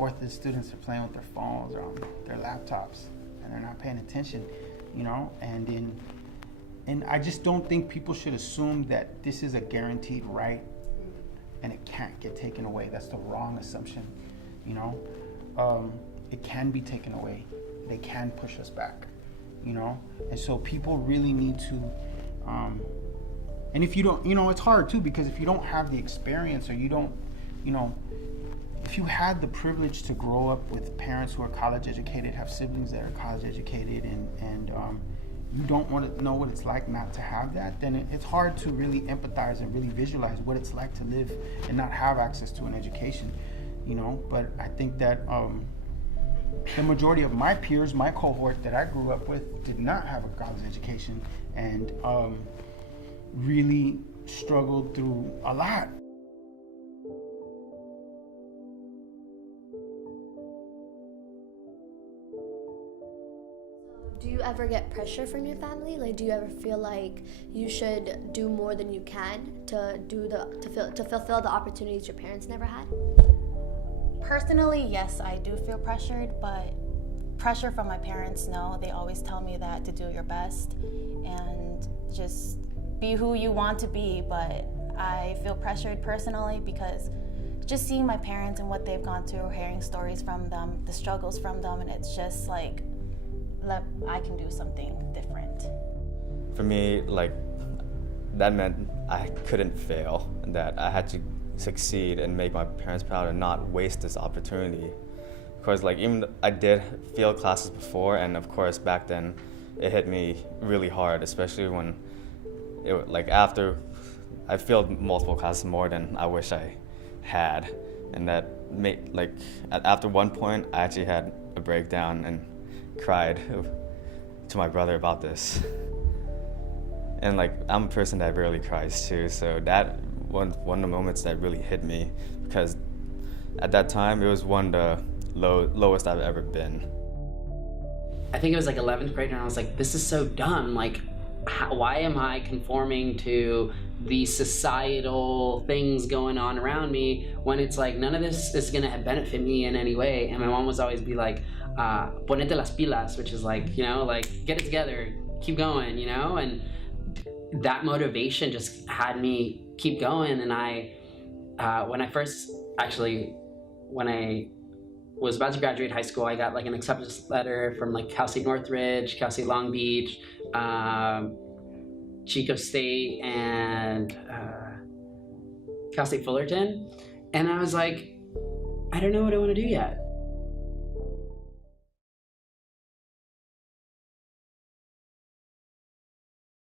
1/4 of the students are playing with their phones or on their laptops, and they're not paying attention, you know. And I just don't think people should assume that this is a guaranteed right and it can't get taken away. That's the wrong assumption, you know. It can be taken away. They can push us back, you know. And so people really need to, and if you don't, you know, it's hard too, because if you don't have the experience, or you don't, you know, if you had the privilege to grow up with parents who are college educated, have siblings that are college educated, and you don't want to know what it's like not to have that, then it's hard to really empathize and really visualize what it's like to live and not have access to an education, you know. But I think that the majority of my peers, my cohort that I grew up with, did not have a college education, and really struggled through a lot. Do you ever get pressure from your family? Like, do you ever feel like you should do more than you can to fulfill the opportunities your parents never had? Personally, yes, I do feel pressured, but pressure from my parents, no. They always tell me that to do your best and just be who you want to be. But I feel pressured personally because just seeing my parents and what they've gone through, hearing stories from them, the struggles from them, and it's just like, I can do something different. For me, like, that meant I couldn't fail, and that I had to succeed and make my parents proud and not waste this opportunity. Because, like, even I did fail classes before, and of course back then it hit me really hard, especially when after I failed multiple classes more than I wish I had, and that made, like, after one point I actually had a breakdown and cried to my brother about this. And, like, I'm a person that rarely cries too, so that one of the moments that really hit me, because at that time it was one of the lowest I've ever been. I think it was like 11th grade, and I was like, this is so dumb. Like, why am I conforming to these societal things going on around me when it's like none of this is gonna benefit me in any way? And my mom was always be like, ponete las pilas, which is like, you know, like, get it together, keep going, you know? And that motivation just had me keep going. And when I was about to graduate high school, I got like an acceptance letter from like Cal State Northridge, Cal State Long Beach, Chico State, and Cal State Fullerton. And I was like, I don't know what I want to do yet.